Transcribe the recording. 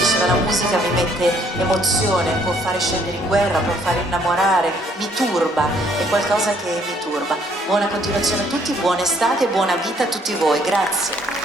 diceva la musica mi mette emozione, può fare scendere in guerra, può fare innamorare, mi turba, è qualcosa che mi turba. Buona continuazione a tutti, buona estate e buona vita a tutti voi, grazie.